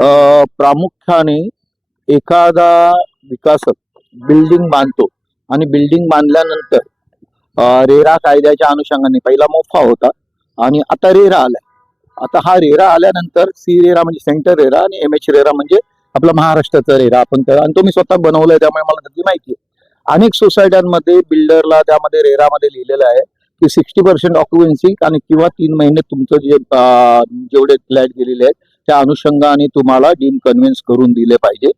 प्रामुख्याने एखादा विकासक बिल्डिंग बांधतो आणि बिल्डिंग बांधल्यानंतर रेरा कायद्याच्या अनुषंगाने पहिला मोफा होता आणि आता रेरा आलाय. आता हा रेरा आल्यानंतर सी रेरा म्हणजे सेंटर रेरा आणि MH रेरा म्हणजे आपला महाराष्ट्राचा रेरा आपण आणि तो मी स्वतः बनवलाय त्यामुळे मला त्याची माहिती आहे. अनेक सोसायट्यांमध्ये बिल्डरला त्यामध्ये रेरामध्ये लिहिलेलं आहे की 60% ऑक्युपन्सी आणि किंवा 3 महिने तुमचं जेवढे फ्लॅट गेलेले आहेत त्या अनुषंगाने तुम्हाला डीम कन्व्हिन्स करून दिले पाहिजे.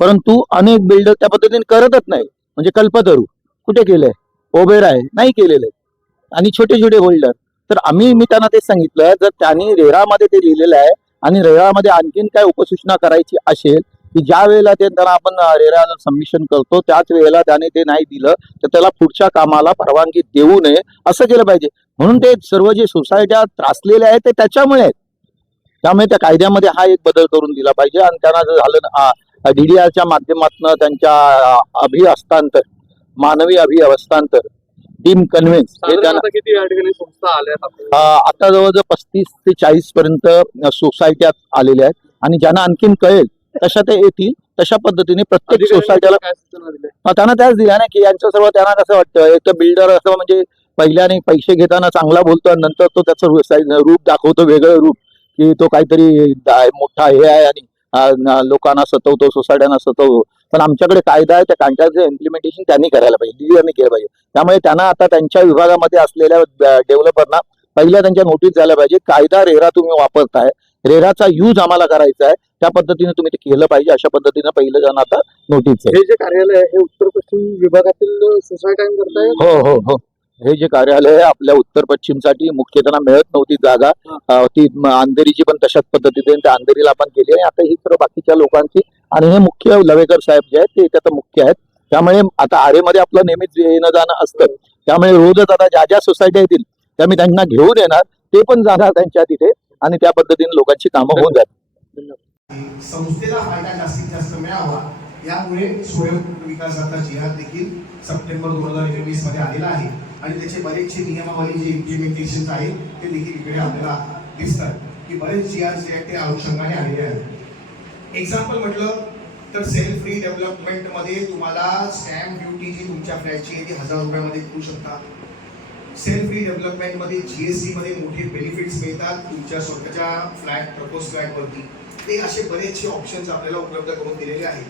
परंतु अनेक बिल्डर त्या पद्धतीने करतच नाही. म्हणजे कल्पतरू कुठे केलंय, ओबेराय नाही केलेलं आहे आणि छोटे छोटे होल्डर. तर मी त्यांना तेच सांगितलं, जर त्यांनी रेरामध्ये ते लिहिलेलं आहे आणि रेरामध्ये आणखीन काय उपसूचना करायची असेल की ज्या वेळेला ते त्यांना आपण रेराला सबमिशन करतो त्याच वेळेला त्याने ते नाही दिलं तर त्याला पुढच्या कामाला परवानगी देऊ नये असं केलं पाहिजे. म्हणून ते सर्व जे सोसायट्या त्रासलेल्या आहेत ते त्याच्यामुळे आहेत. त्यामुळे त्या कायद्यामध्ये हा एक बदल करून दिला पाहिजे आणि त्यांना जर झालं DDRच्या माध्यमातून त्यांच्या हस्तांतर मानवी हस्तांतर टीम कन्व्हिन्स हे त्यांना किती या ठिकाणी संस्था आल्या आता जवळजवळ 35 ते 40 पर्यंत सोसायट्या आलेल्या आहेत आणि ज्यांना आणखीन कळेल तशा ते येतील. तशा पद्धतीने प्रत्येक सोसायटीला त्यांना त्याच दिल्या ना की यांचं सर्व त्यांना कसं वाटतं एक बिल्डर असं म्हणजे पहिल्याने पैसे घेताना चांगला बोलतो आणि नंतर तो त्याचं रूप दाखवतो वेगळं रूप की तो काहीतरी मोठा हे आहे आणि लोकांना सतवतो सोसायट्यांना सतवतो. पण आमच्याकडे कायदा आहे त्या कायद्याचं इम्प्लिमेंटेशन त्यांनी करायला पाहिजे, DDRने केलं पाहिजे. त्यामुळे त्यांना आता त्यांच्या विभागामध्ये असलेल्या डेव्हलपरना पहिल्या त्यांच्या नोटीस झाल्या पाहिजे कायदा रेरा तुम्ही वापरताय, रेराचा यूज आम्हाला करायचा आहे त्या पद्धतीने तुम्ही ते केलं पाहिजे. अशा पद्धतीने पहिलं जाणं आता नोटीस आहे. हे जे कार्यालय आहे हे उत्तर पश्चिम विभागातील सोसायट्यांकरता हो हो हो हे जे कार्यालय आहे आपल्या उत्तर पश्चिमसाठी मुख्य त्यांना मिळत नव्हती जागा ती अंधेरीची पण तशाच पद्धतीने त्या अंधेरीला आपण केली आणि आता ही सर्व बाकीच्या लोकांची आणि हे मुख्य लवेकर साहेब जे आहेत ते त्याचं मुख्य आहेत. त्यामुळे आता आरेमध्ये आपलं नेहमीच येणं जाणं असतं. त्यामुळे रोजच आता ज्या ज्या सोसायट्या येतील त्या मी त्यांना घेऊन येणार, ते पण जाणार त्यांच्या तिथे आणि त्या पद्धतीने लोकांची कामं होऊन जातील. संस्थेला फायदा जास्तीत जास्त मिळावा यामुळे स्वयं विकासाचा जिहाद देखील सप्टेंबर 2021 मध्ये आलेला आहे आणि त्याचे बरेचसे नियमावली जे इम्प्लिमेंटेशन आहे ते देखील इकडे आपल्याला दिसतात की बरेच जिहाद जे आहे ते अनुषंगाने आलेले आहेत. एक्झाम्पल म्हटलं तर सेल्फ फ्री डेव्हलपमेंट मध्ये तुम्हाला स्टॅम्प ड्युटी जी तुमच्या फ्लॅटची आहे ती 1000 रुपयामध्ये करू शकता. सेल्फ फ्री डेव्हलपमेंट मध्ये GST मध्ये मोठे बेनिफिट्स मिळतात तुमच्या स्वतःच्या फ्लॅट प्रपोज फ्लॅट वरती. ते असे बरेचसे ऑप्शन्स आपल्याला उपलब्ध करून दिलेले आहेत.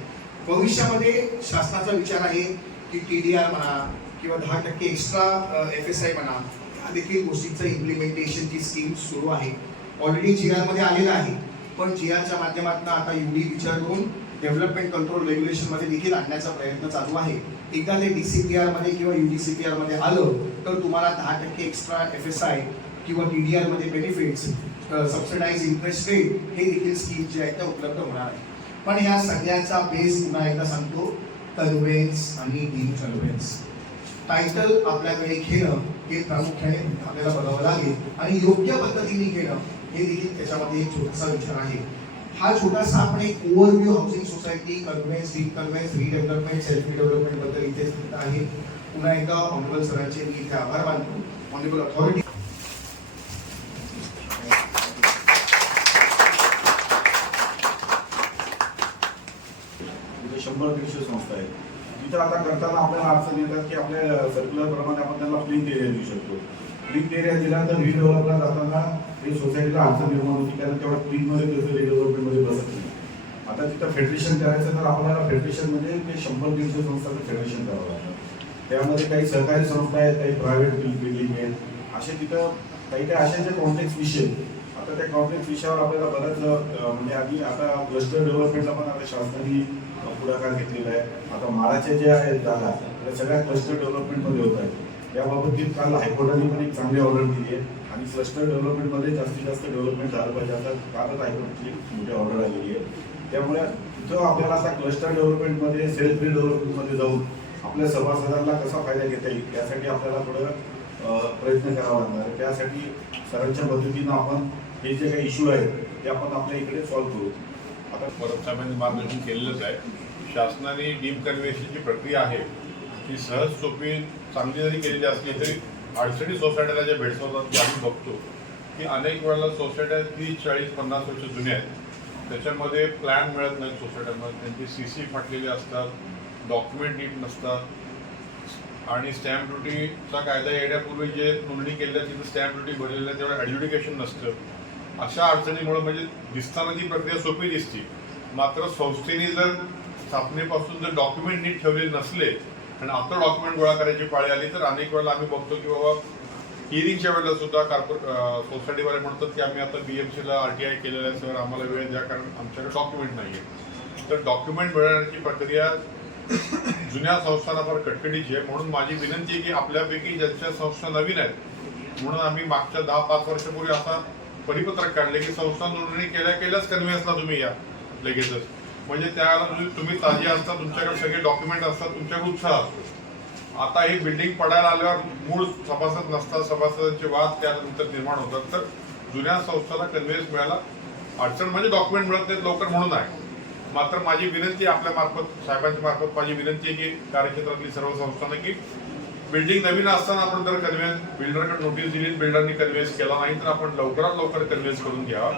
भविष्यामध्ये शासनाचा विचार आहे की TDR म्हणा किंवा 10% एक्स्ट्रा FSI म्हणा या देखील गोष्टींचं इम्प्लिमेंटेशनची स्कीम सुरू आहे. ऑलरेडी GR मध्ये आलेला आहे पण GRच्या माध्यमातून आता UD विचार करून डेव्हलपमेंट कंट्रोल रेग्युलेशन मध्ये देखील आणण्याचा प्रयत्न चालू आहे. एकदा ते DCPR मध्ये किंवा UDCPR मध्ये आलं तर तुम्हाला 10% एक्स्ट्रा FSI किंवा TDR मध्ये बेनिफिट्स सबसिडाइज इंटरेस्ट रेट हे देखील स्कीम जे आहेत त्या उपलब्ध होणार आहे. पण या सगळ्याचा बेस पुन्हा एकदा सांगतो कन्व्हेन्स आणि डीम कन्व्हेन्स. टायटल आपल्याकडे घेणं हे प्रामुख्याने आपल्याला बघावं लागेल आणि योग्य पद्धतीने घेणं हे देखील त्याच्यामध्ये एक छोटासा विचार आहे. हा छोटासा आपण एक overview housing society conveyance, deem conveyance, redevelopment, self redevelopment बद्दल इथे आहे. पुन्हा एकदा ऑनरेबल सरांचे मी इथे आभार मानतो. ऑनरेबल अथॉरिटी शंभर संस्था आहेत तिथं आता करताना आपल्याला अडचण येतात की आपल्या सर्क्युलर प्रमाणे आपण त्यांना प्लिंथ एरिया देऊ शकतो. प्लिंथ एरिया दिल्यानंतर रिडेव्हलपला जाताना हे सोसायटीला अडचण निर्माण होती कारण तेवढा प्लिंथमध्ये त्याचं रिडेव्हलपमेंटमध्ये बसत नाही. आता तिथं फेडरेशन करायचं तर आपल्याला फेडरेशन म्हणजे ते 100-150 संस्थांचं फेडरेशन करावं लागतं. त्यामध्ये काही सहकारी संस्था आहेत, काही प्रायव्हेट बिल्डिंग आहेत, असे तिथं काही असे जे कॉम्प्लेक्स विषय. आता त्या कॉम्प्लेक्स विषयावर आपल्याला बरंच म्हणजे आधी आता क्लस्टर डेव्हलपमेंटला पण आता शासनाने पुढाकार घेतलेला आहे. आता माळाचे जे आहेत जागा त्या सगळ्या क्लस्टर डेव्हलपमेंटमध्ये होत आहेत. त्याबाबतीत काल हायकोर्टाने पण एक चांगली ऑर्डर दिली आहे आणि क्लस्टर डेव्हलपमेंटमध्ये जास्तीत जास्त डेव्हलपमेंट झालं पाहिजे आता कालच हायकोर्टाची मोठी ऑर्डर आलेली आहे. त्यामुळे तिथं आपल्याला आता क्लस्टर डेव्हलपमेंटमध्ये सेल्फ डेव्हलपमेंटमध्ये जाऊन आपल्या सभासदांना कसा फायदा घेता येईल त्यासाठी आपल्याला थोडं प्रयत्न करावा लागणार. त्यासाठी सरांच्या पद्धतीनं आपण हे जे काही इश्यू आहेत ते आपण आपल्या इकडे सॉल्व्ह करू. आता परब साहेबांनी मार्गदर्शन केलेलंच आहे. शासनाने डीम कन्व्हेन्शनची प्रक्रिया आहे ती सहज सोपी चांगली जरी केलेली असली तरी अडचणी सोसायट्याला ज्या भेडसावतात ते आम्ही बघतो की अनेक वेळेला सोसायट्या 30, 40, 50 वर्ष जुन्या आहेत त्याच्यामध्ये प्लॅन मिळत नाही सोसायट्यांना, त्यांची CC फाटलेली असतात, डॉक्युमेंट नीट नसतात आणि स्टॅम्प ड्युटीचा कायदा येण्यापूर्वी जे नोंदणी केलेल्या तिथे स्टॅम्प ड्युटी भरलेल्या तेवढं ॲड्ज्युडिकेशन नसतं. अशा अडचणीमुळे म्हणजे दिसताना ती प्रक्रिया सोपी दिसते, मात्र संस्थेने जर स्थापनेपासून जर डॉक्युमेंट नीट ठेवलेले नसले आणि आता डॉक्युमेंट गोळा करायची पाळी आली तर अनेक वेळेला आम्ही बघतो की बाबा हिअरिंगच्या वेळेला सुद्धा सोसायटीवाले म्हणतात की आम्ही आता BMCला RTI केलेलं आहे सर, आम्हाला वेळ द्या कारण आमच्याकडे डॉक्युमेंट नाही आहे. तर डॉक्युमेंट मिळवण्याची प्रक्रिया जुन्या संस्थांना फार कटकटीची आहे. म्हणून माझी विनंती आहे की आपल्यापैकी ज्यांच्या संस्था नवीन आहेत, म्हणून आम्ही मागच्या 10-5 वर्षापूर्वी असा परिपत्रक काढले की संस्था नोंदणी केल्याच कन्व्हेन्सला तुम्ही या लगेचच, म्हणजे त्यावेळेला तुम्ही ताजी असता, तुमच्याकडे सगळे डॉक्युमेंट असतात, तुमच्याकडे उत्साह असतो. आता ही बिल्डिंग पडायला आल्यावर मूळ सभासद नसतात, सभासदांचे वाद त्यानंतर निर्माण होतात. तर जुन्या संस्थांना कन्व्हेन्स मिळायला अडचण म्हणजे डॉक्युमेंट मिळत नाहीत लवकर म्हणून आहे. मात्र माझी विनंती आपल्या मार्फत, साहेबांच्या मार्फत माझी विनंती आहे की कार्यक्षेत्रातली सर्व संस्थांना की बिल्डिंग नवीन असताना आपण जर कन्व्हेन्स बिल्डरकडे नोटीस दिली, बिल्डरनी कन्व्हेन्स केला नाही तर आपण लवकरात लवकर कन्व्हेन्स करून घ्यावा,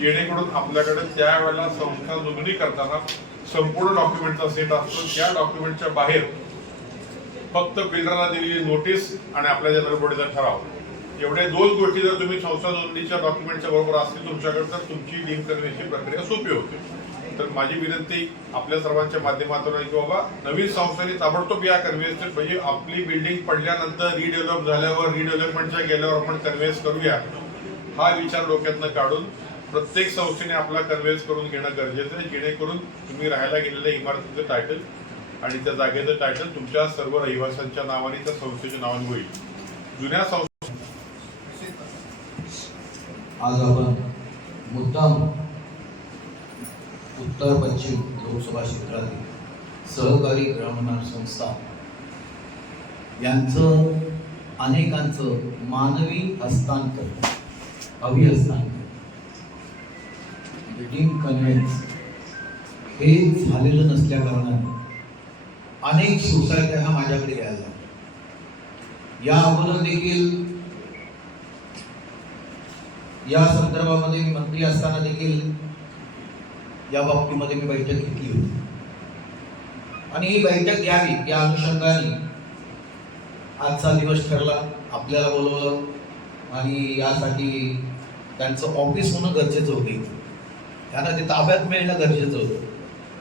जेणेकरून आपल्याकडे त्यावेळेला संस्था नोंदणी करताना संपूर्ण डॉक्युमेंटचा सेट असतो. त्या डॉक्युमेंटच्या बाहेर फक्त बिल्डरला दिलेली नोटीस आणि आपल्या जनरल ठराव, एवढ्या 2 गोष्टी जर तुम्ही संस्था नोंदणीच्या डॉक्युमेंटच्या बरोबर असतील तुमच्याकडे तर तुमची डीम कन्व्हेन्सची प्रक्रिया सोपी होते. तर माझी विनंती आपल्या सर्वांच्या माध्यमातून आहे की बाबा नवीन संस्थांनी ताबडतोब या कन्व्हेन्स, म्हणजे आपली बिल्डिंग पडल्यानंतर रिडेव्हलप झाल्यावर रिडेव्हलपमेंटच्या गेल्यावर आपण कन्व्हेन्स करूया हा विचार डोक्यातनं काढून प्रत्येक संस्थेने आपला कन्व्हेन्स करून घेणं गरजेचं आहे, जेणेकरून तुम्ही राहायला गेलेल्या इमारतीचं टायटल आणि त्या जागेचं टायटल तुमच्या सर्व रहिवाशांच्या नावाने त्या संस्थेच्या नावाने होईल. जुन्या संस्था आज आपण मुद्दाम उत्तर पश्चिम लोकसभा क्षेत्रातील सहकारी ग्रामीण संस्था यांचं अनेकांचं मानवी हस्तांतर, अभिहस्तांतर, बिल्डिंग कन्व्हेन्स हे झालेलं नसल्या कारणाने अनेक सोसायट्या ह्या माझ्याकडे यायला लागल्या. या अगोदर देखील या संदर्भामध्ये मी मंत्री असताना देखील या बाबतीमध्ये मी बैठक घेतली होती आणि ही बैठक घ्यावी या अनुषंगाने आजचा दिवस ठरला, आपल्याला बोलवलं आणि यासाठी त्यांचं ऑफिस होणं गरजेचं होतं. त्यांना ते ताब्यात मिळणं गरजेचं होतं,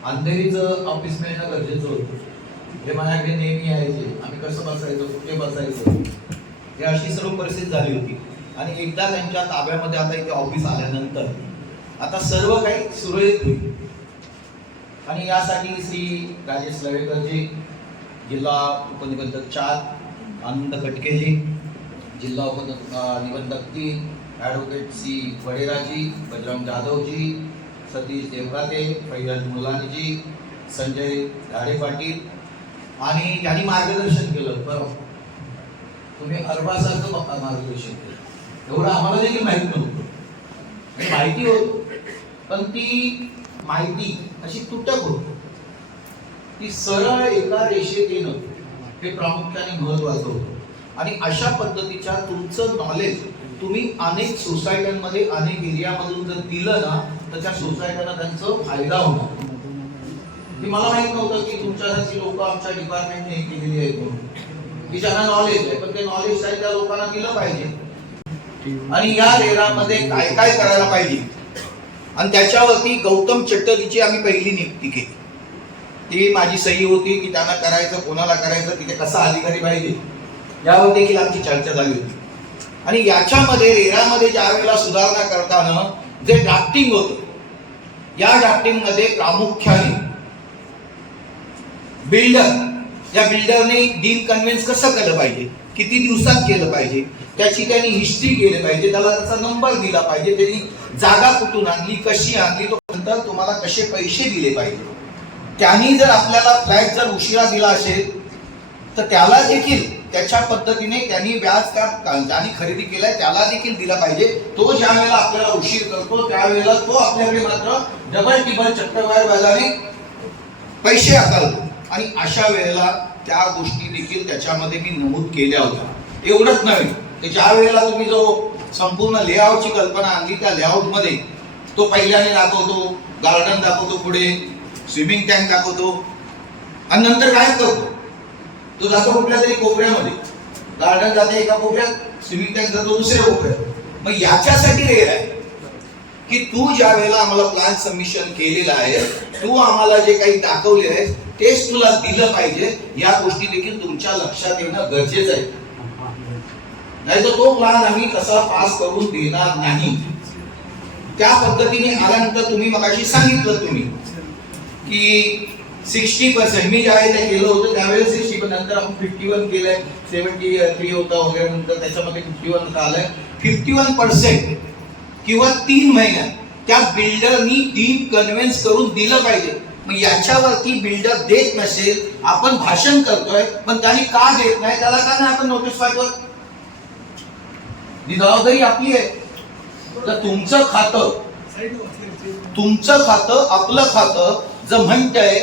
अंधेरीचं ऑफिस मिळणं गरजेचं होतं. हे माझ्याकडे नेहमी यायचे, आम्ही कसं बसायचं, कुठे बसायचं, हे अशी सर्व परिस्थिती झाली होती. आणि एकदा त्यांच्या ताब्यामध्ये आता इथे ऑफिस आल्यानंतर आता सर्व काही सुरळीत होईल. आणि यासाठी श्री राजेश लवेकरजी, जिल्हा उपनिबंधक 4 आनंद कटकेजी, जिल्हा उपनिबंधक 3 ॲडव्होकेट C वडेराजी, बजरंग जाधवजी, सतीश देवराते, फैयाज मुलानीजी, संजय धाडे पाटील आणि ज्यांनी मार्गदर्शन केलं. बरोबर, तुम्ही अरबासारखं मार्गदर्शन केलं, एवढं आम्हाला देखील माहिती नव्हतं. माहिती होत पण ती माहिती अशी तुटक होती, ती सरळ एका रेषेत येणं हे प्रामुख्याने महत्वाचं होतं. आणि अशा पद्धतीच्या तुमचं नॉलेज तुम्ही अनेक सोसायट्यांमध्ये, अनेक एरियामधून जर दिलं ना तर त्या सोसायट्यांना त्यांचा फायदा होणार. की मला माहित नव्हतं की तुमच्यासारखी लोक आमच्या डिपार्टमेंटने केलेली आहेत म्हणून, की ज्यांना नॉलेज आहे, पण ते नॉलेज त्या लोकांना दिलं पाहिजे. आणि या रेरामध्ये काय काय करायला पाहिजे आणि त्याच्यावरती गौतम चटर्जीची आम्ही पहिली नियुक्ती केली. ती माझी सही होती की त्यांना करायचं, कोणाला करायचं, तिथे कसा अधिकारी पाहिजे, यावर देखील आमची चर्चा झाली होती. आणि याच्यामध्ये रेरामध्ये ज्या वेळेला सुधारणा करताना जे ड्राफ्टिंग होतं, या ड्राफ्टिंग मध्ये प्रामुख्याने बिल्डर, या बिल्डरने डील कन्व्हेन्स कसं केलं पाहिजे, किती दिवसात केलं पाहिजे, त्याची त्यांनी हिस्ट्री केली पाहिजे, त्याला त्याचा नंबर दिला पाहिजे, त्यांनी जागा कुठून आणली, कशी आणली, तो नंतर तुम्हाला कसे पैसे दिले पाहिजे. त्यांनी जर आपल्याला फ्लॅट जर उशिरा दिला असेल तर त्याला देखील त्याच्या पद्धतीने त्यांनी व्याज ज्यांनी खरेदी केलाय त्याला देखील दिला पाहिजे. तो ज्या वेळेला आपल्याला उशीर करतो त्यावेळेला तो आपल्याकडे मात्र डबल टिबल चक्रवाढ व्याजाने पैसे आकारतो. आणि अशा वेळेला त्या गोष्टी देखील त्याच्यामध्ये मी नमूद केल्या होत्या. एवढंच नव्हे, ज्या वेळेला तुम्ही जो संपूर्ण लेआउटची कल्पना आणली, त्या लेआउटमध्ये तो पहिल्याने दाखवतो, गार्डन दाखवतो, पुढे स्विमिंग टँक दाखवतो आणि नंतर गायब करतो. तो जातो कुठल्या तरी कोपऱ्यामध्ये, गार्डन जाते एका कोपऱ्यात, स्विमिंग टँक जातो दुसऱ्या कोपऱ्यात. मग याच्यासाठी रेर आहे की तू ज्या वेळेला आम्हाला प्लॅन सबमिशन केलेला आहे, तू आम्हाला जे काही दाखवले आहे तेच तुला दिलं पाहिजे. या गोष्टी देखील तुमच्या लक्षात येणं गरजेचं आहे. नाही तर तो प्लॅन आम्ही कसा पास करून देणार नाही. त्या पद्धतीने आल्यानंतर तुम्ही मगाशी सांगितलं तुम्ही की 60% मी ज्यावेळेला केलं होतं त्यावेळेस 60%, नंतर आपण 51 केलंय, 73 होता वगैरे, नंतर त्याच्यामध्ये 51 आलंय. 51% किंवा 3 महिन्यात त्या बिल्डरनी डीप कन्व्हिन्स करून दिलं पाहिजे. मग याच्यावरती बिल्डर देत नसेल, आपण भाषण करतोय पण त्यांनी का देत नाही, त्याला का नाही आपण नोटीस पाठवत? ही जबाबदारी आपली आहे. तर तुमचं खातं आपलं खातं जर म्हणतंय,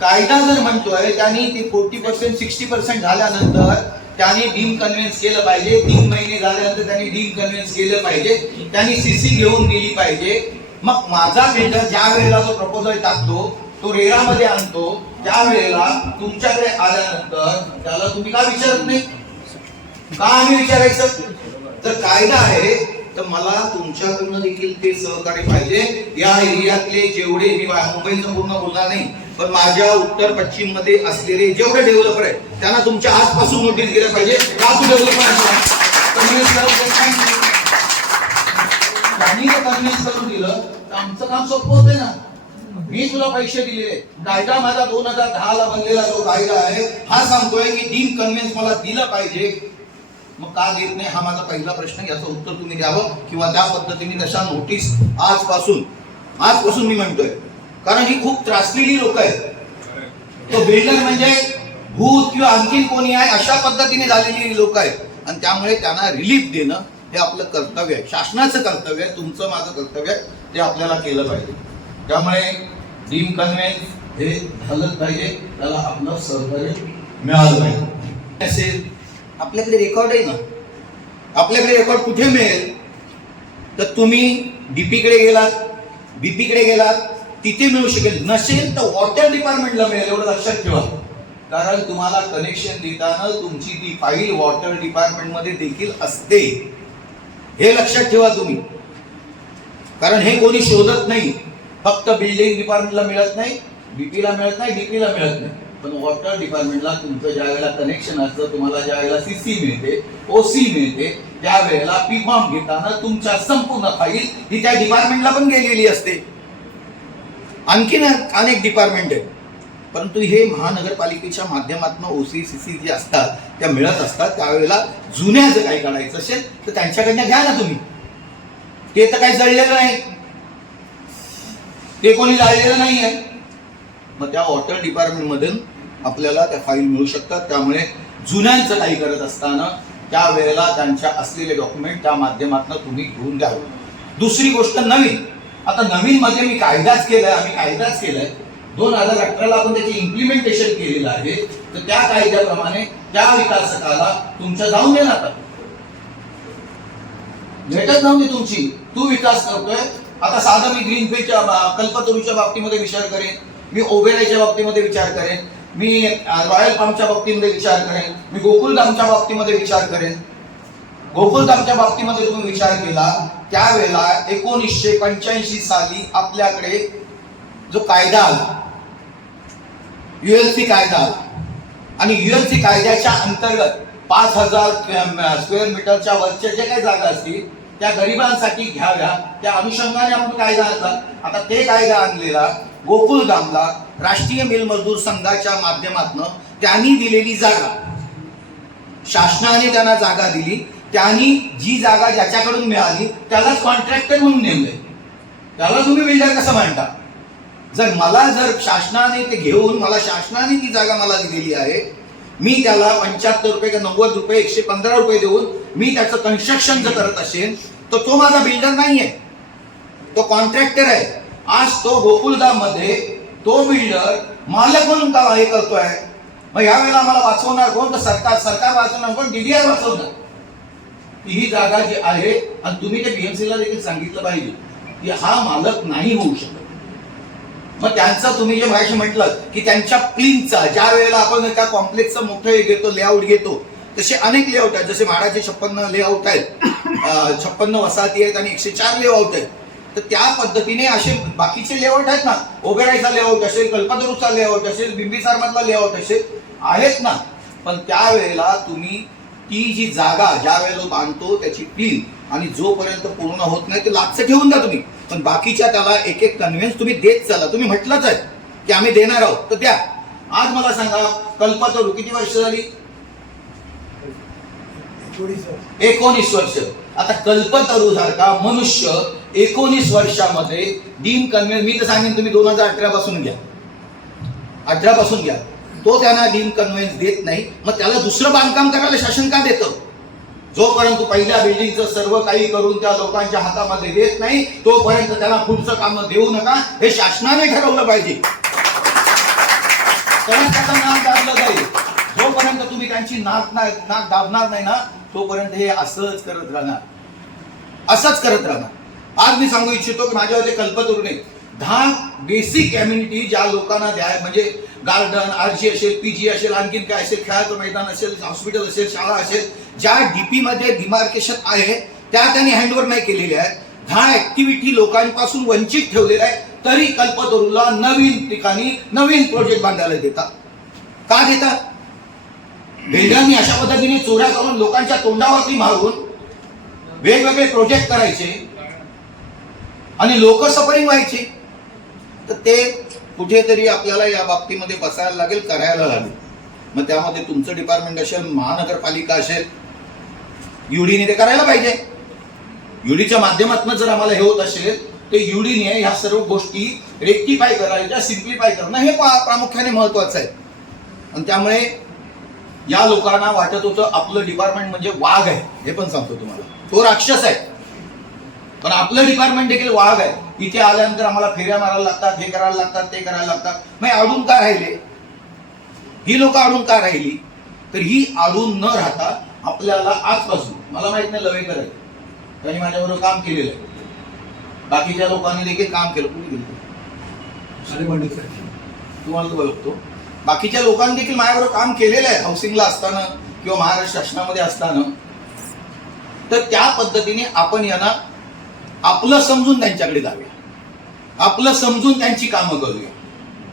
कायदा जर म्हणतोय, त्यांनी ते 40% 60% झाल्यानंतर त्यांनी डीम कन्व्हिन्स केलं पाहिजे. 3 महिने झाल्यानंतर त्यांनी डीम कन्व्हिन्स केलं पाहिजे, त्यांनी सीसी घेऊन दिली पाहिजे. मग माझा बिल्डर ज्या वेळेला तो प्रपोजल टाकतो, तो रेरामध्ये आणतो, त्या वेळेला तुमच्याकडे आल्यानंतर त्याला तुम्ही का विचारत नाही? का आम्ही विचारायचं? तर कायदा आहे, तर मला तुमच्याकडून देखील ते सहकार्य पाहिजे. या एरियातले जेवढे, मी मुंबईचं पूर्ण बोलणार नाही, पण माझ्या उत्तर पश्चिम मध्ये असलेले जेवढे डेव्हलपर आहेत त्यांना तुमच्या आजपासून नोटीस दिलं पाहिजे. का तू डेव्हलपमेंट त्यांनी कन्व्हिन्स करून दिलं तर आमचं काम सोपं होतंय ना. मी तुला पैसे दिलेले, कायदा माझा 2010 ला बनलेला जो कायदा आहे हा सांगतोय की डीम कन्व्हिन्स मला दिलं पाहिजे. मग का देत नाही हा माझा पहिला प्रश्न. याचं उत्तर तुम्ही द्यावं किंवा त्या पद्धतीने तशा नोटीस आजपासून मी म्हणतोय, कारण ही खूप त्रासलेली लोक आहेत. तो बिल्डर म्हणजे भूत किंवा आणखीन कोणी आहे अशा पद्धतीने झालेली लोक आहेत आणि त्यामुळे त्यांना रिलीफ देणं हे आपलं कर्तव्य आहे, शासनाचं कर्तव्य आहे, तुमचं माझं कर्तव्य आहे. ते आपल्याला केलं पाहिजे. त्यामुळे डीम कन्व्हिन्स हे झालं पाहिजे, त्याला आपलं सहकार्य मिळालं पाहिजे. असेल आपल्याकडे रेकॉर्ड आहे ना, आपल्याकडे रेकॉर्ड कुठे मिळेल? तर तुम्ही डीपीकडे गेलात, बीपीकडे गेलात, तिथे मिळू शकेल. नसेल तर वॉटर डिपार्टमेंटला मिळेल, एवढं लक्षात ठेवा. कारण तुम्हाला कनेक्शन देताना तुमची ती फाईल वॉटर डिपार्टमेंट मध्ये देखील असते, हे लक्षात ठेवा तुम्ही. कारण हे कोणी शोधत नाही. फक्त बिल्डिंग डिपार्टमेंटला मिळत नाही, बीपीला मिळत नाही, डीपीला मिळत नाही, पण वॉटर डिपार्टमेंटला तुमचं ज्या वेळेला कनेक्शन असतं, तुम्हाला ज्या वेळेला सीसी मिळते, ओसी मिळते, त्या वेळेला पी फॉर्म घेताना तुमच्या संपूर्ण फाईल ही त्या डिपार्टमेंटला पण गेलेली असते. आणखीन अनेक डिपार्टमेंट आहेत, परंतु हे महानगरपालिकेच्या माध्यमातून ओसी सीसी जे असतात त्या मिळत असतात. त्यावेळेला जुन्या जर काही काढायचं असेल तर त्यांच्याकडनं घ्या ना तुम्ही. ते तर काही जळलेलं नाही, ते कोणी जाळलेलं नाही आहे. मग त्या वॉटर डिपार्टमेंट मधून आपल्याला त्या फाईल मिळू शकतात. त्यामुळे जुन्यांचं काही करत असताना त्यावेळेला त्यांच्या असलेले डॉक्युमेंट त्या माध्यमातून तुम्ही घेऊन द्यावं. दुसरी गोष्ट नवीन, आता नवीन मध्ये मी कायदाच केलाय, आम्ही कायदाच केलाय 2018ला आपण त्याचे इम्प्लिमेंटेशन केलेलं आहे. तर त्या कायद्याप्रमाणे त्या विकासकाला तुमच्या जाऊन देणार, भेटत जाऊन दे तुमची. तू विकास करतोय, आता साधा मी ग्रीनफील्डच्या कल्पतरूच्या बाबतीमध्ये विचार करेन, मी ओबेरायच्या बाबतीमध्ये विचार करेन, मी रॉयल पामच्या बाबतीमध्ये विचार करेन, मी गोकुलधामच्या बाबतीमध्ये विचार करेन. गोकुलधामच्या बाबतीमध्ये तुम्ही विचार केला त्यावेळेला 1985 साली आपल्याकडे जो कायदा आला, ULC कायदा आला, आणि ULC कायद्याच्या अंतर्गत 5000 स्क्वेअर मीटरच्या वरच्या जे काही जागा असतील त्या गरिबांसाठी घ्याव्या, त्या अनुषंगाने आपण कायदा आणला. आता ते कायदा आणलेला गोकुलधामला राष्ट्रीय मिल मजदूर संघाच्या माध्यमातून त्यांनी दिलेली जागा, शासनाने त्यांना जागा दिली, त्यांनी जी जागा ज्याच्याकडून मिळाली त्यालाच कॉन्ट्रॅक्टर म्हणून नेमले. त्याला तुम्ही बिल्डर कसं म्हणता? जर शासनाने ते घेऊन, मला शासनाने ती जागा मला दिलेली आहे, मी त्याला 75 रुपये का 90 रुपये 115 रुपये देऊन मी त्याचं कन्स्ट्रक्शन जर करत असेल तर तो माझा बिल्डर नाहीये, तो कॉन्ट्रॅक्टर आहे. आज तो गोकुलधाम मध्ये तो बिल्डर मालक म्हणून का हे करतोय? मग या वेळेला आम्हाला वाचवणार कोण? तर सरकार वाचवणार कोण? DDR वाचवणार. ही जागा जी आहे, आणि तुम्ही ते BMC ला देखील सांगितलं पाहिजे की हा मालक नाही होऊ शकत. मग त्यांचं तुम्ही जे माझ्याशी म्हटलं की त्यांच्या प्लिनचा ज्या वेळेला आपण एका कॉम्प्लेक्सचं मोठं हे घेतो, लेआउट घेतो, तसे अनेक लेआउट आहेत. जसे म्हाडाचे 56 लेआउट आहेत, 56 वसाहती आहेत आणि 104 लेआउट आहेत. तर त्या पद्धतीने असे बाकीचे लेआउट आहेत ना, ओबेरायचा लेआउट असेल, कल्पतरूचा लेआउट असेल, बिंबिसार मधला लेआउट असेल, आहेत ना. पण त्यावेळेला तुम्ही ती जी जागा ज्या वेळेला बांधतो त्याची प्लीन आणि जोपर्यंत पूर्ण होत नाही ते लाचचं ठेवून द्या तुम्ही. पण बाकीच्या त्याला एक एक कन्व्हेन्स तुम्ही देत चला. तुम्ही म्हटलंच आहे की आम्ही देणार आहोत, तर द्या. आज मला सांगा, कल्पतरू किती वर्ष झाली? 19 वर्ष. आता कल्पतरू सारखा मनुष्य 19 वर्षामध्ये डीम कन्व्हेन्स, मी तर सांगेन तुम्ही 2018 पासून घ्या, 18 पासून घ्या, तो त्यांना डीम कन्व्हेन्स देत नाही. मग त्याला दुसरं बांधकाम करायला शासन का देतं? जोपर्यंत पहिल्या बिल्डिंगचं सर्व काही करून त्या लोकांच्या हातामध्ये देत नाही तोपर्यंत त्याला पुढचं काम देऊ नका, हे शासनाने ठरवलं पाहिजे. तरच त्याचं नाक दाबलं जाईल. जोपर्यंत तुम्ही त्यांची नाक दाबणार नाही ना, तोपर्यंत हे असंच करत राहणार. आज मी सांगू इच्छितो की माझ्या होते कल्पतरूने 10 बेसिक कम्युनिटी ज्या लोकांना द्या, म्हणजे गार्डन, आरजी असेल, पीजी असेल, आणखीन काय असेल, खेळाचं मैदान असेल, हॉस्पिटल असेल, शाळा असेल, ज्या डीपी मध्ये डिमार्केशन आहे त्या त्यांनी हँडओव्हर नाही केलेल्या आहेत. 10 ऍक्टिव्हिटी लोकांपासून वंचित ठेवलेल्या आहे, तरी कल्पतरूला नवीन ठिकाणी नवीन प्रोजेक्ट बांधायला देतात. का देतात? बिल्डरनी अशा पद्धतीने चोऱ्या करून लोकांच्या तोंडावरती मारून वेगवेगळे प्रोजेक्ट करायचे आणि लोक सफरिंग व्हायचे. तर ते कुठेतरी आपल्याला या बाबतीमध्ये बसायला लागेल, करायला लागेल. मग त्यामध्ये तुमचं डिपार्टमेंट असेल, महानगरपालिका असेल, युडीने ते करायला पाहिजे. युडीच्या माध्यमातून जर आम्हाला हे होत असेल तर युडीने ह्या सर्व गोष्टी रेक्टिफाय करायच्या, सिम्प्लिफाय करणं हे प्रामुख्याने महत्वाचं आहे. आणि त्यामुळे या लोकांना वाटत होतं आपलं डिपार्टमेंट म्हणजे वाघ आहे. हे पण सांगतो तुम्हाला, तो राक्षस आहे. पण आपलं डिपार्टमेंट देखील वाघ आहे. इथे आल्यानंतर आम्हाला फेऱ्या मारायला लागतात, हे करायला लागतात, ते करायला लागतात. मग अडून का राहिले ही लोक? अडून का राहिली? तर ही अडून न राहता आपल्याला आजपासून, मला माहित नाही लवेकर आहे, त्यांनी माझ्याबरोबर काम केलेलं आहे, बाकीच्या लोकांनी देखील काम केलं. कुठे गेलं तुम्हाला तो ओळखतो. बाकीच्या लोकांनी देखील माझ्याबरोबर काम केलेलं आहे, हाऊसिंगला असताना किंवा महाराष्ट्र शासनामध्ये असताना. तर त्या पद्धतीने आपण यांना आपलं समजून त्यांच्याकडे जाऊया, आपलं समजून त्यांची कामं करूया.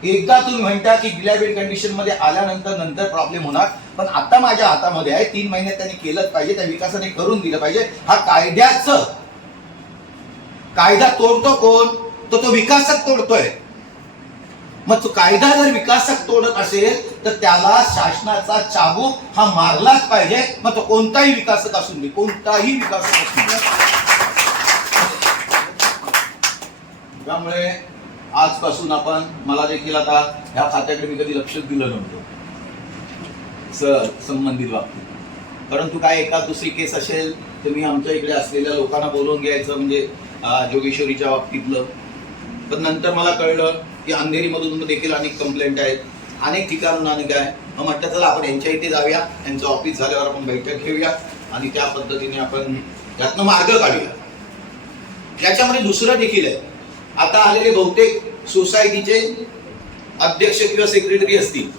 एकदा तुम्ही म्हणता की बिलाबेड कंडिशन मध्ये आल्यानंतर नंतर प्रॉब्लेम होणार, पण आता माझ्या हातामध्ये आहे, 3 महिन्यात त्यांनी केलंच पाहिजे, त्या विकासाने करून दिलं पाहिजे. हा कायदा तोडतो कोण? तो विकासक तोडतोय. मग तो कायदा जर विकासक तोडत असेल तर त्याला शासनाचा चाबूक हा मारलाच पाहिजे. मग तो कोणताही विकासक असून दे, कोणताही विकासक असून दे. त्यामुळे आजपासून आपण, मला देखील आता ह्या खात्याकडे मी कधी लक्ष दिलं नव्हतं संबंधित बाबतीत, परंतु काय एका दुसरी केस असेल तर मी आमच्या इकडे असलेल्या लोकांना बोलवून घ्यायचं, म्हणजे जोगेश्वरीच्या बाबतीतलं. पण नंतर मला कळलं की अंधेरीमधून देखील अनेक कंप्लेंट आहेत, अनेक ठिकाणून अनेक आहे. मग म्हटलं चला आपण यांच्या इथे जाऊया, यांचं ऑफिस झाल्यावर आपण बैठक घेऊया आणि त्या पद्धतीने आपण त्यातनं मार्ग काढूया. त्याच्यामध्ये दुसरं देखील आहे, आता आलेले बहुतेक सोसायटीचे अध्यक्ष किंवा सेक्रेटरी असतील.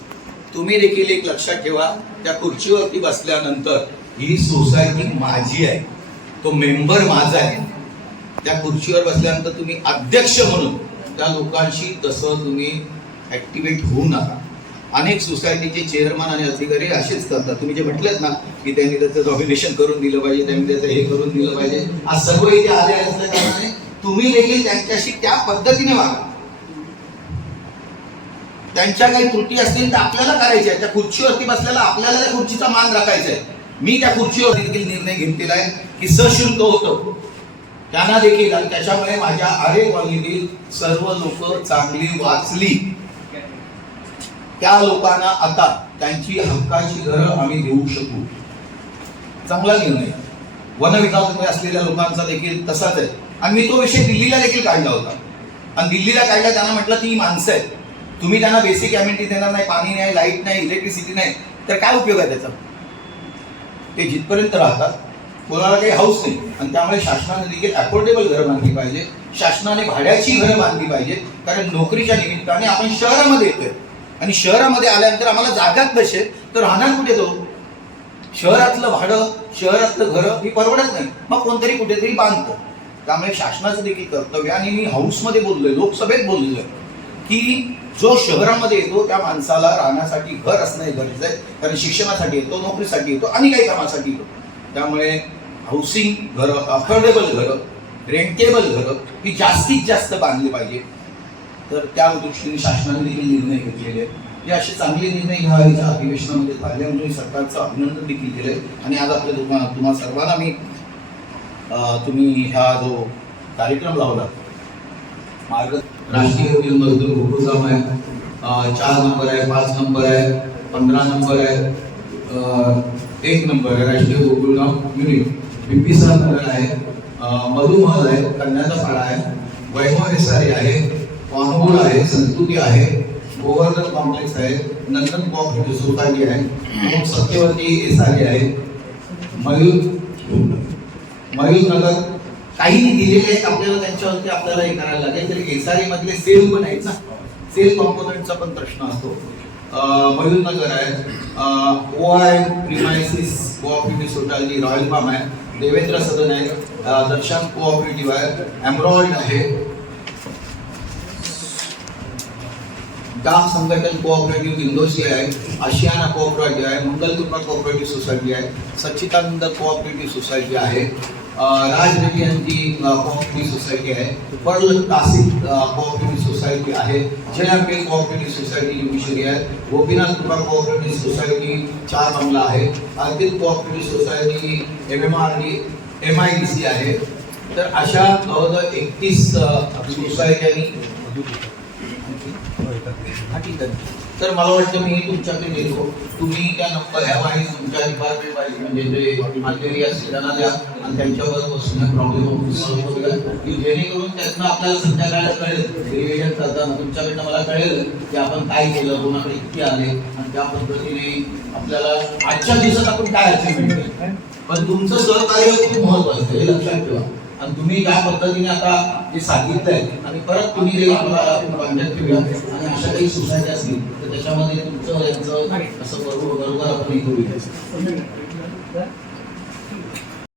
तुम्ही देखील एक लक्षात ठेवा, त्या खुर्चीवरती बसल्यानंतर ही सोसायटी माझी आहे, तो मेंबर माझा आहे. त्या खुर्चीवर बसल्यानंतर तुम्ही अध्यक्ष म्हणून त्या लोकांशी तसं तुम्ही ऍक्टिव्हेट होऊ नका. अनेक सोसायटीचे चेअरमन आणि अधिकारी असेच करतात. तुम्ही जे म्हटलेत ना की त्यांनी त्याचं डॉमिनेशन करून दिलं पाहिजे, त्यांनी त्याचं हे करून दिलं पाहिजे, आज सर्व इथे आले असल्या कारणाने तुम्ही देखील त्यांच्याशी त्या पद्धतीने वागा. त्यांच्या काही त्रुटी असतील तर आपल्याला करायच्या आहे. त्या खुर्चीवरती बसलेला आपल्याला त्या खुर्चीचा मान राखायचा आहे. मी त्या खुर्चीवर देखील निर्णय घेतलेला आहे की सशुल्क होतं त्यांना देखील, आणि त्याच्यामुळे माझ्या आरे कॉलनीतील सर्व लोक चांगली वाचली. त्या लोकांना आता त्यांची हक्काची घरं आम्ही देऊ शकू. चांगला निर्णय. वन विभागामध्ये असलेल्या लोकांचा देखील तसाच आहे. आणि मी तो विषय दिल्लीला देखील काढला होता. आणि दिल्लीला काढला, त्यांना म्हटलं ती माणसं आहेत, तुम्ही त्यांना बेसिक अम्युनिटी देणार नाही, पाणी नाही, लाईट नाही, इलेक्ट्रिसिटी नाही, तर काय उपयोग आहे त्याचा? ते जिथपर्यंत राहतात कोणाला काही हाऊस नाही आणि त्यामुळे शासनाने देखील अफोर्डेबल घरं बांधली पाहिजे. शासनाने भाड्याची घरं बांधली पाहिजे, कारण नोकरीच्या निमित्ताने आपण शहरामध्ये येतोय आणि शहरामध्ये आल्यानंतर आम्हाला जागाच नसेल तर राहणार कुठे तो? शहरातलं भाडं, शहरातलं घरं ही परवडत नाही, मग कोणतरी कुठेतरी बांधतं. त्यामुळे शासनाचं देखील कर्तव्य, आणि मी हाऊसमध्ये बोललोय, लोकसभेत बोललोय की जो शहरामध्ये येतो त्या माणसाला राहण्यासाठी घर असणं हे गरजेचं आहे, कारण शिक्षणासाठी येतो, नोकरीसाठी येतो आणि काही कामासाठी येतो. त्यामुळे हाऊसिंग घरं, अफोर्डेबल घरं, रेंटेबल घरं ही जास्तीत जास्त बांधली पाहिजे. तर त्या दृष्टीने शासनाने देखील निर्णय घेतलेले आहेत. हे असे चांगले निर्णय ह्या अधिवेशनामध्ये झाले म्हणून मी सरकारचं अभिनंदन देखील केलंय. आणि आज आपल्या तुम्हा सर्वांना मी तुम्ही हा जो कार्यक्रम लावला मार्ग राष्ट्रीय वकील मजदूर उपक्रम आहे, 4 नंबर आहे, 5 नंबर आहे, 15 नंबर आहे, 1 नंबर आहे राष्ट्रीय गोकुळधाम युनिट, बिंबिसार नगर आहे, मधुमहल आहे, कन्याचा पाडा आहे, वैभव एसारी आहे, पानगुळ आहे, संस्कृती आहे, गोवर्धन कॉम्प्लेक्स आहे, नंदन कोऑपरेटिव्ह सोसायटी आहे, सत्यवती एसारी आहे, मयूर नगर. काही दिलेले आहेत आपल्याला, त्यांच्यावरती आपल्याला हे करायला लागेल. तरी एसआरए मधले सेल पण आहेत ना, सेल कॉम्पोनंटचा पण प्रश्न असतो. मयूर नगर आहे, OIM premises cooperative society, royal farm आहे, देवेंद्र सदन आहे, दर्शन कोऑपरेटिव्ह आहे, एमरॉल्ड आहे, डाक संघटन कोऑपरेटिव्ह इंडोसी आहे, आशियाना कोऑपरेटिव्ह आहे, मंगलकृपा कोऑपरेटिव्ह सोसायटी आहे, सच्चिदानंद कोऑपरेटिव्ह सोसायटी आहे, राज रेड्डी यांची कोऑपरेटिव्ह सोसायटी आहे, पर्ल क्लासिक कोऑपरेटिव्ह सोसायटी आहे, JMP कोऑपरेटिव्ह सोसायटी ज्युडिशरी आहे, गोपीनाथ कृपा कोऑपरेटिव्ह सोसायटी 4 बंगला आहे, अर्पित कोऑपरेटिव्ह सोसायटी MIDC आहे. तर अशा जवळजवळ 31 सोसायटी. तर मला वाटतं मी तुमच्याकडे गेलो, तुम्ही त्या नंबर ह्या वाईज तुमच्या डिपार्टमेंट वाईज म्हणजे जे मालकरी असतील त्यांना द्या आणि त्यांच्यावर बसून प्रॉब्लेम सॉल्व्ह करूया, की जेणेकरून त्यातनं आपल्याला संध्याकाळला कळेल, रिव्हिजन करताना तुमच्याकडनं मला कळेल की आपण काय केलं, कोणाकडे किती आले, आणि त्या पद्धतीने आपल्याला आजच्या दिवसात आपण काय अचीवमेंट केलं. पण तुमचं सहकार्य खूप महत्वाचं आहे, हे लक्षात ठेवा. आणि तुम्ही ज्या पद्धतीने आता जे सांगितलंय आणि परत तुम्ही जे आम्हाला कॉन्टॅक्ट केला आणि अशा काही सोसायटी असतील तर त्याच्यामध्ये तुमचं यांचं असं बरोबर आपण हे करूया.